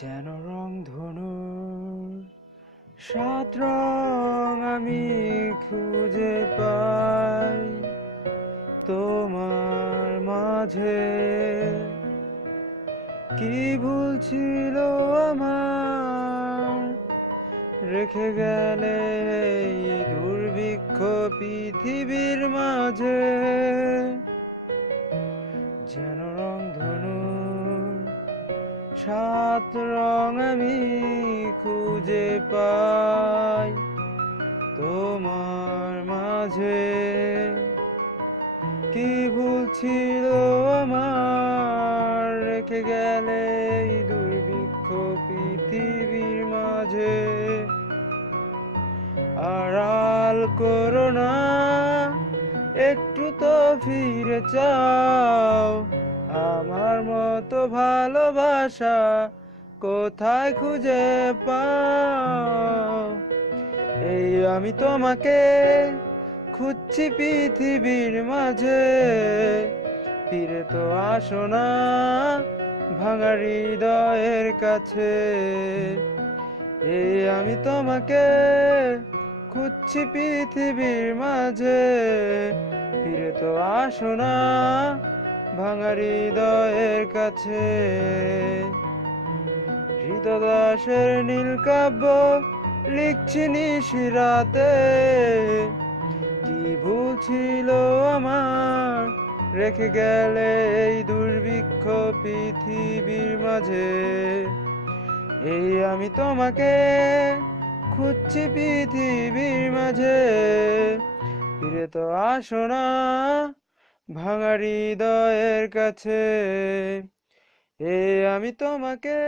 যেন রংধনুর সাত রং আমি খুঁজে পাই তোমার মাঝে। কি ভুল ছিল আমার, রেখে গেলে এই দুর্ভিক্ষ পৃথিবীর মাঝে। যেন রংধনুর সাত রং আমি খুঁজে পাই তোমার মাঝে। কি ভুল ছিল আমার, রেখে গেলে এই দুর্ভিক্ষ পৃথিবীর মাঝে। আড়াল করো না, একটু তো ফিরে চাও। আমার মতো ভালোবাসা কোথায় খুঁজে পাও? এই আমি তোমাকে খুঁজছি পৃথিবীর মাঝে, ফিরে তো আসো না ভাঙা হৃদয়ের কাছে। এই আমি তোমাকে খুঁজছি পৃথিবীর মাঝে, ফিরে তো আসো না ভাঙা হৃদয়ের কাছে। হৃদদাসের নীল কাব্য লিখছি নিশিরাতে। কি ভুল ছিল আমার, রেখে গেলে এই দুর্ভিক্ষ পৃথিবীর মাঝে। এই আমি তোমাকে খুঁজছি পৃথিবীর মাঝে, ফিরে তো আসো না ভাঙা হৃদয়ের কাছে। এই আমি তোমাকে